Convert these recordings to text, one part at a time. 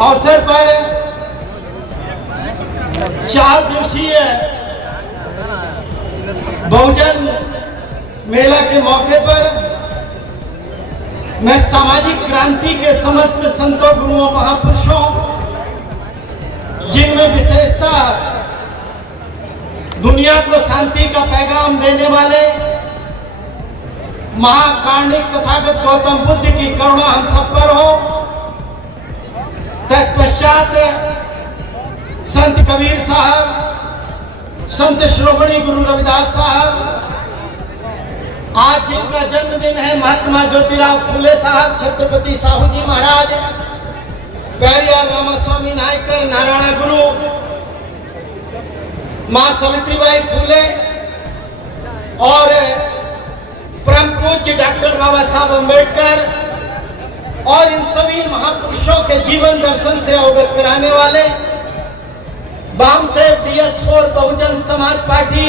अवसर पर 4 दिवसीय बहुजन मेला के मौके पर मैं सामाजिक क्रांति के समस्त संतों, गुरुओं, महापुरुषों, जिनमें विशेषता दुनिया को शांति का पैगाम देने वाले महाकारुणिक तथागत गौतम बुद्ध की करुणा हम सब पर हो। तत्पश्चात संत कबीर साहब, संत श्रोमणी गुरु रविदास साहब, आज जिनका जन्मदिन है महात्मा ज्योतिराव फूले साहब, छत्रपति साहू जी महाराज, पेरियार रामास्वामी नायकर, नारायण गुरु, मां सावित्रीबाई फूले और परम पूज्य डॉक्टर बाबा साहब अम्बेडकर और इन सभी महापुरुषों के जीवन दर्शन से अवगत कराने वाले बाम से DS4 Bahujan Samaj party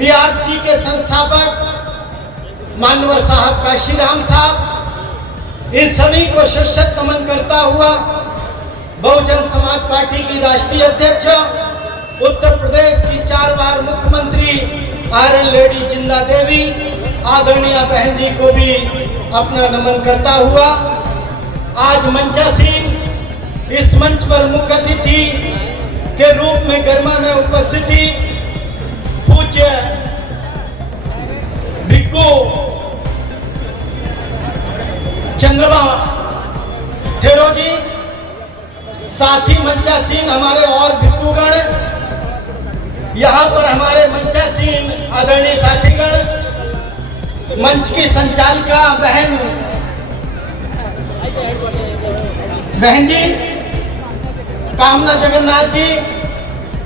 BRC के संस्थापक मानवर साहब, काशीराम साहब, इन सभी को शत नमन करता हुआ बहुजन समाज पार्टी की राष्ट्रीय अध्यक्ष, उत्तर प्रदेश की 4 बार मुख्यमंत्री आयरन लेडी जिंदा देवी आदरणीय बहन जी को भी अपना नमन करता हुआ आज मंचासीन इस मंच पर मुख्य अतिथि के रूप में गरिमा में उपस्थिति पूज्य भिक्खू चंद्रमा थेरो जी, साथी मंचासीन हमारे और भिक्खुगण, यहाँ पर हमारे मंचासीन आदरणीय साथीगण, मंच की संचालिका बहन जी कामना जगन्नाथ जी,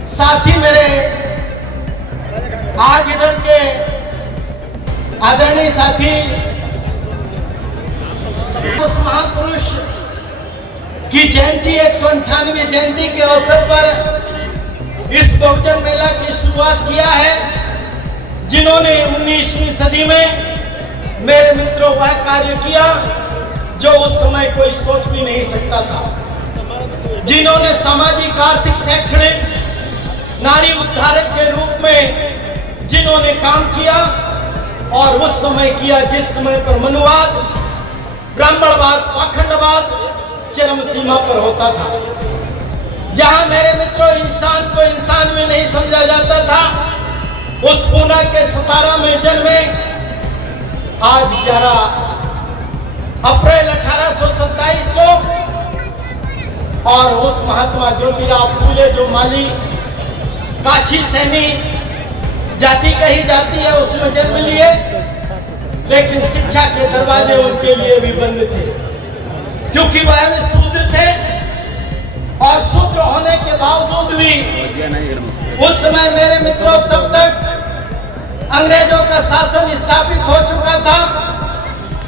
साथी मेरे आज इधर के आदरणीय साथी, उस महापुरुष की जयंती 198वीं जयंती के अवसर पर इस बहुजन मेला की शुरुआत किया है, जिन्होंने 19वीं सदी में मेरे मित्रों वह कार्य किया जो उस समय कोई सोच भी नहीं सकता था, जिन्होंने सामाजिक, आर्थिक, शैक्षणिक, नारी उद्धारक के रूप में जिन्होंने काम किया और उस समय किया जिस समय पर मनुवाद, ब्राह्मणवाद, पाखंडवाद चरम सीमा पर होता था, जहां मेरे मित्रों इंसान को इंसान भी नहीं समझा जाता था, उस पूना के 17 में जन्मे आज 11 अप्रैल 1827 को और उस महात्मा ज्योतिराव फूले जो माली काछी सैनी जाति कही जाती है उसमें जन्म लिए, लेकिन शिक्षा के दरवाजे उनके लिए भी बंद थे, क्योंकि वह भी शूद्र थे और शूद्र होने के बावजूद भी उस समय मेरे मित्रों तब तक अंग्रेजों का शासन स्थापित हो चुका था,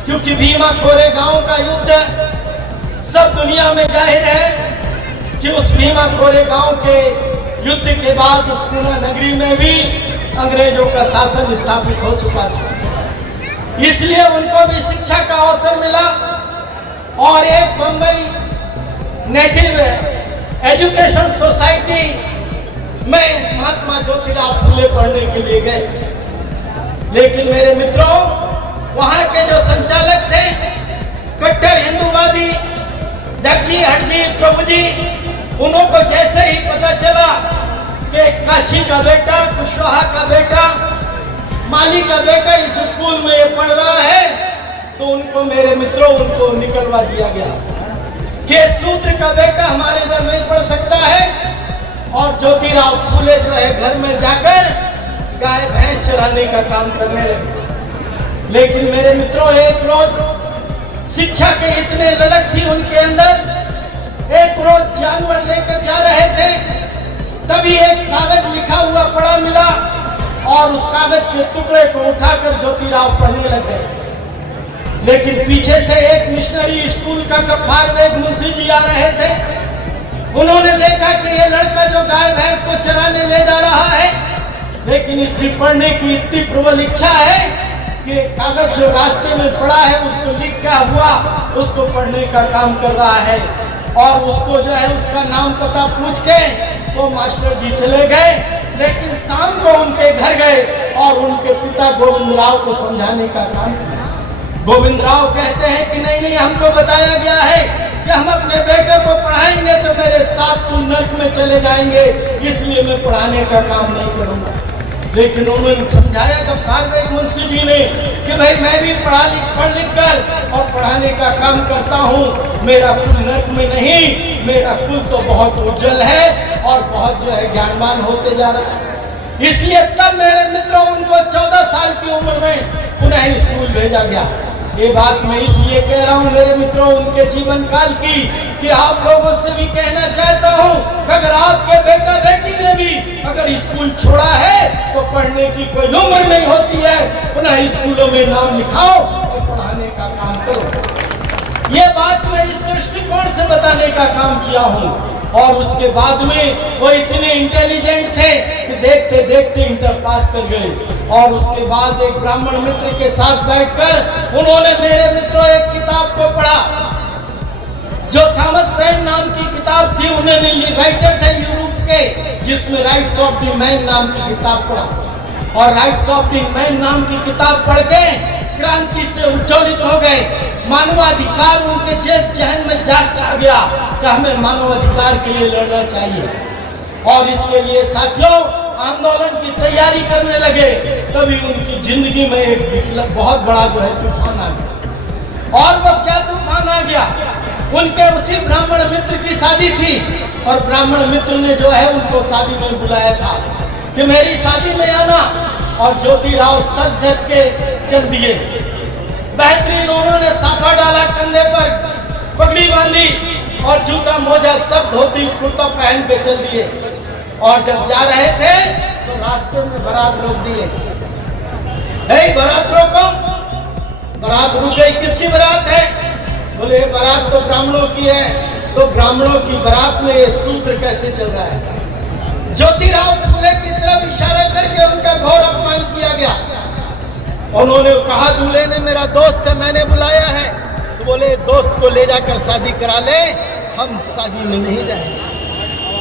क्योंकि भीमा कोरेगांव का युद्ध सब दुनिया में जाहिर है कि उस भीमा कोरेगांव के युद्ध के बाद इस पूना नगरी में भी अंग्रेजों का शासन स्थापित हो चुका था, इसलिए उनको भी शिक्षा का अवसर मिला और एक बंबई नेटिव एजुकेशन सोसाइटी में महात्मा ज्योतिराव फूले पढ़ने के लिए गए, लेकिन मेरे मित्रों वहां के जो संचालक थे कट्टर हिंदूवादी जगजी हटजी प्रभु जी, उनको जैसे ही पता चला कि काछी का बेटा, कुशवाहा का बेटा, माली का बेटा इस स्कूल में ये पढ़ रहा है, तो उनको मेरे मित्रों उनको निकलवा दिया गया कि शूद्र का बेटा हमारे इधर नहीं पढ़ सकता है, और ज्योतिराव फूले जो है घर में जाकर गाय भैंस चराने का काम करने लगे। लेकिन मेरे मित्रों एक रोज शिक्षा के इतने ललक थी उनके अंदर, एक रोज जानवर लेकर जा रहे थे, तभी एक कागज लिखा हुआ पड़ा मिला और उस कागज के टुकड़े को उठाकर ज्योतिराव पढ़ने लग गए, लेकिन पीछे से एक मिशनरी स्कूल का गफ्फार बेग मुंशी जी आ रहे थे, उन्होंने देखा कि ये लड़का जो गाय भैंस को चराने ले जा रहा है, लेकिन इसकी पढ़ने की इतनी प्रबल इच्छा है कि कागज जो रास्ते में पड़ा है उसको लिख क्या हुआ उसको पढ़ने का काम कर रहा है। और उसको जो है उसका नाम पता पूछ के वो मास्टर जी चले गए। लेकिन शाम को उनके घर गए और उनके पिता गोविंद राव को समझाने का काम किया। गोविंद राव कहते हैं कि नहीं नहीं, हमको बताया गया है कि हम अपने बेटे को पढ़ाएंगे तो मेरे साथ तुम नर्क में चले जाएंगे, इसलिए मैं पढ़ाने का काम नहीं करूंगा। लेकिन उन्होंने समझाया गफ्फार एक मुंशी जी ने कि भाई मैं भी पढ़ लिख कर और पढ़ाने का काम करता हूँ, मेरा कुल नर्क में नहीं, मेरा कुल तो बहुत उज्जवल है और बहुत जो है ज्ञानवान होते जा रहा है। इसलिए तब मेरे मित्रों उनको 14 साल की उम्र में पुनः स्कूल भेजा गया। ये बात मैं इसलिए कह रहा हूँ मेरे मित्रों उनके जीवन काल की, कि आप लोगों से भी कहना चाहता हूँ कि अगर आपके बेटा बेटी ने भी अगर स्कूल छोड़ा है तो पढ़ने की कोई उम्र नहीं होती है, पुनः स्कूलों में नाम लिखाओ और पढ़ाने का काम करो। ये बात मैं इस दृष्टिकोण से बताने का काम किया हूँ। और उसके बाद में वो इतने इंटेलिजेंट थे कि देखते देखते इंटर पास कर गए। और उसके बाद एक ब्राह्मण मित्र के साथ बैठकर उन्होंने मेरे मित्रों एक किताब को पढ़ा, जो थॉमस पेन नाम की किताब थी। उन्होंने राइटर थे यूरोप के, जिसमें राइट्स ऑफ द मैन नाम की किताब पढ़ा। और राइट्स ऑफ द मैन नाम की किताब पढ़ के क्रांति से उज्ज्वलित हो गए। मानवाधिकार उनके जहन में जाग छा गया कि हमें मानवाधिकार के लिए लड़ना चाहिए। और इसके लिए साथियों आंदोलन की तैयारी करने लगे। तभी उनकी जिंदगी में एक बहुत बड़ा जो है तूफान आ गया। और वो क्या तूफान आ गया, उनके उसी ब्राह्मण मित्र की शादी थी और ब्राह्मण मित्र ने जो है उनको शादी में बुलाया था कि मेरी शादी में आना। और ज्योतिराव सज धज के चल दिए। बेहतरीन उन्होंने साफा डाला, कंधे पर पगड़ी बांधी और जूता मोजा सब धोती कुर्ता पहन के चल दिए। और जब जा रहे थे तो रास्ते में बारात रोक दिए। बारात रोको, बारात रुक गई। किसकी बारात है? बोले बारात तो ब्राह्मणों की है। तो ब्राह्मणों की बारात में ये सूत्र कैसे चल रहा है? ज्योतिराव फूले की तरफ इशारा करके उनका घोर अपमान किया गया। उन्होंने कहा दूल्हे ने मेरा दोस्त है, मैंने बुलाया है। तो बोले दोस्त को ले जाकर शादी करा ले, हम शादी में नहीं जाएंगे।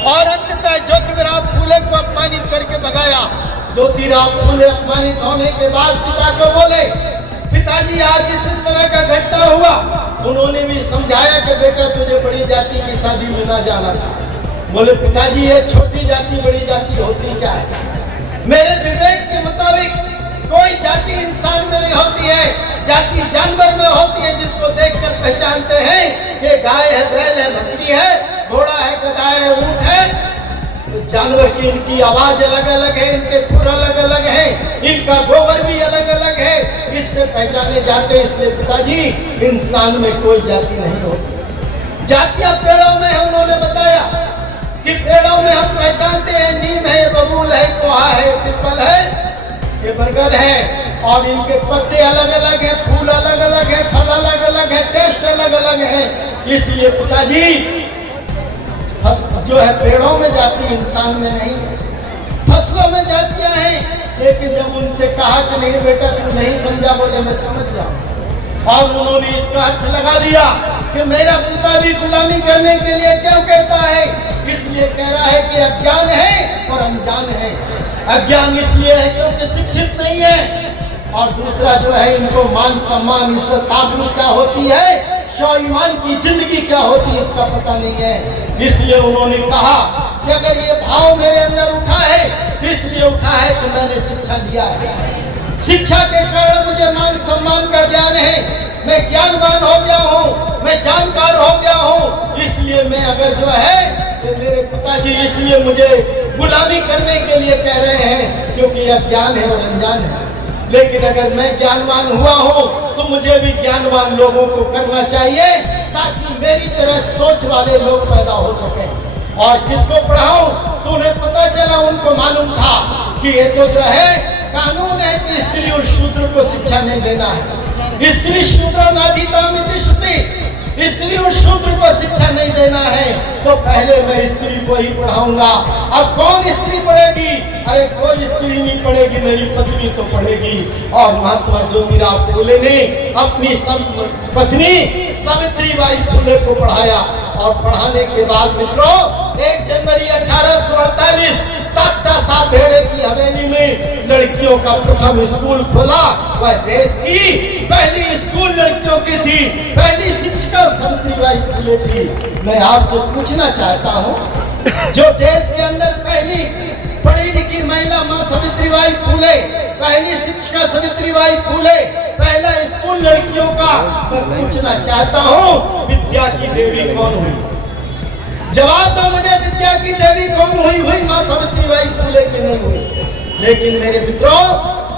और अंततः ज्योतिराव फूले को अपमानित करके भगाया। ज्योतिराव फूले अपमानित होने के बाद पिता को बोले पिताजी आज इस तरह का घटना हुआ। उन्होंने भी समझाया कि बेटा तुझे बड़ी जाति की शादी में ना जाना था। बोले पिताजी ये छोटी जाति बड़ी जाति होती क्या है? मेरे विवेक के मुताबिक कोई जाति इंसान में नहीं होती है, जाति जानवर में होती है, जिसको देखकर पहचानते हैं कि गाय है, बैल है, बकरी है, घोड़ा है, गधा है, ऊंट है। तो जानवर की इनकी आवाज अलग अलग है, इनके खुर अलग अलग है, इनका गोबर भी अलग अलग है, इससे पहचाने जाते। इसलिए पिताजी इंसान में कोई जाति नहीं होती। जातियां पेड़ों में है। उन्होंने बताया कि पेड़ों में हम पहचानते हैं नीम है, बबूल है, कोहा है, पीपल है, ये बरगद है। और इनके पत्ते अलग अलग हैं, फूल अलग अलग है, फल अलग अलग है, टेस्ट अलग अलग है। इसलिए पिताजी जो है पेड़ों में जाति इंसान में नहीं है, फसलों में जातियां हैं। लेकिन जब उनसे कहा कि नहीं बेटा तू नहीं समझा, बोले मैं समझ जाऊं। और उन्होंने इसका अर्थ लगा लिया कि मेरा पिता भी गुलामी करने के लिए क्यों कहता है, इसलिए कह रहा है कि अज्ञान है और अनजान है। अज्ञान इसलिए है क्योंकि शिक्षित नहीं है। और दूसरा जो है इनको मान सम्मान इज्जत आबरू क्या होती है, शौईमान की जिंदगी क्या होती है, इसका पता नहीं है। इसलिए उन्होंने कहा कि अगर ये भाव मेरे अंदर उठा है तो इसलिए उठा है कि मैंने शिक्षा लिया है। शिक्षा के कारण मुझे मान सम्मान का ज्ञान है, मैं ज्ञानवान हो गया हूँ, मैं जानकार हो गया हूँ। इसलिए मैं अगर जो है तो मेरे पिताजी इसलिए मुझे गुलामी करने के लिए कह रहे हैं क्योंकि अज्ञान है और अनजान है। लेकिन अगर मैं ज्ञानवान हुआ हूँ तो मुझे भी ज्ञानवान लोगों को करना चाहिए ताकि मेरी तरह सोच वाले लोग पैदा हो सके। और किसको पढ़ाऊं तो उन्हें पता चला, उनको मालूम था कि ये तो जो है कानून है कि स्त्री और शूद्र को शिक्षा नहीं देना है। स्त्री शूद्र नाधितामिति श्रुति, स्त्री और शूद्र को शिक्षा नहीं देना है तो पहले मैं स्त्री को ही पढ़ाऊंगा। अब कौन स्त्री पढ़ेगी? अरे कोई स्त्री नहीं पढ़ेगी, मेरी पत्नी तो पढ़ेगी। और महात्मा ज्योतिराव फूले ने अपनी पत्नी सावित्रीबाई फूले को पढ़ाया। और पढ़ाने के बाद मित्रों 1 जनवरी 1848 तात्या साहब भेड़े की हवेली में लड़कियों का प्रथम स्कूल खोला। वह देश की पहली स्कूल लड़कियों की थी, पहली शिक्षिका सावित्रीबाई फूले थी। मैं आपसे पूछना चाहता हूँ, जो देश के अंदर पहली पढ़ी लिखी महिला माँ सावित्रीबाई फूले, पहली शिक्षिका सावित्रीबाई फूले, पहला स्कूल लड़कियों का, मैं पूछना चाहता हूँ विद्या की देवी कौन हुई? जवाब दो मुझे, विद्या की देवी कौन हुई? माँ सावित्रीबाई फूले की नहीं हुई। लेकिन मेरे मित्रों,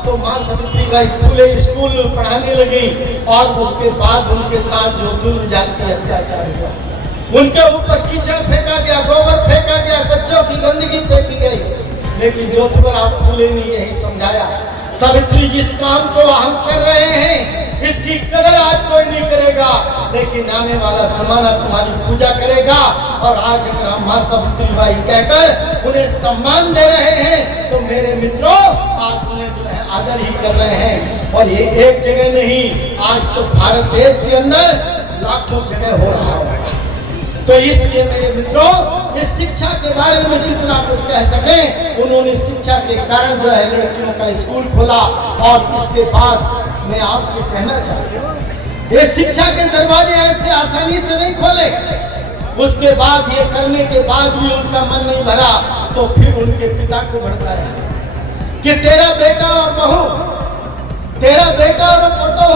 तो माँ सावित्रीबाई फूले स्कूल में पढ़ाने लगी और उसके बाद उनके साथ जो जुल्म जाति अत्याचार हुआ, उनके ऊपर कीचड़ फेंका गया, गोबर फेंका गया, बच्चों की गंदगी फेंकी गई। लेकिन ज्योतिराव फूले ने यही समझाया, सावित्री जिस काम को हम कर रहे हैं इसकी कदर आज कोई नहीं करेगा, लेकिन आने वाला जमाना तुम्हारी पूजा करेगा। और आज अगर हम माँ सावित्रीबाई कहकर उन्हें सम्मान दे रहे हैं तो मेरे मित्रों आज उन्हें जो है आदर ही कर रहे हैं। और ये एक जगह नहीं, आज तो भारत देश के अंदर लाखों जगह हो रहा होगा। तो इसलिए मेरे मित्रों, इस शिक्षा के बारे में जितना कुछ कह सके, उन्होंने शिक्षा के कारण जो है लड़कियों का स्कूल खोला। और इसके बाद मैं आपसे कहना चाहता हूँ, ये शिक्षा के दरवाजे ऐसे आसानी से नहीं खोले। उसके बाद ये करने के बाद भी उनका मन नहीं भरा तो फिर उनके पिता को भड़काया कि तेरा बेटा और बहू, तेरा बेटा और पोतो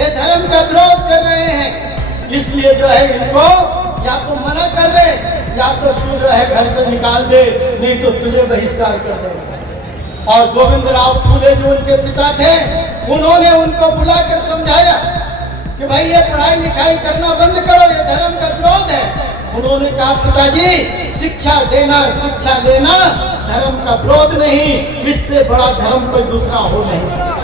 ये धर्म का विरोध कर रहे हैं, इसलिए जो है इनको या तो मना कर दे या तो तू जो है घर से निकाल दे, नहीं तो तुझे बहिष्कार कर देंगे। और गोविंदराव फूले जो उनके पिता थे, उन्होंने उनको बुलाकर समझाया कि भाई ये पढ़ाई लिखाई करना बंद करो, ये धर्म का विरोध है। उन्होंने कहा पिताजी शिक्षा देना शिक्षा लेना धर्म का विरोध नहीं, इससे बड़ा धर्म कोई दूसरा हो नहीं सकता।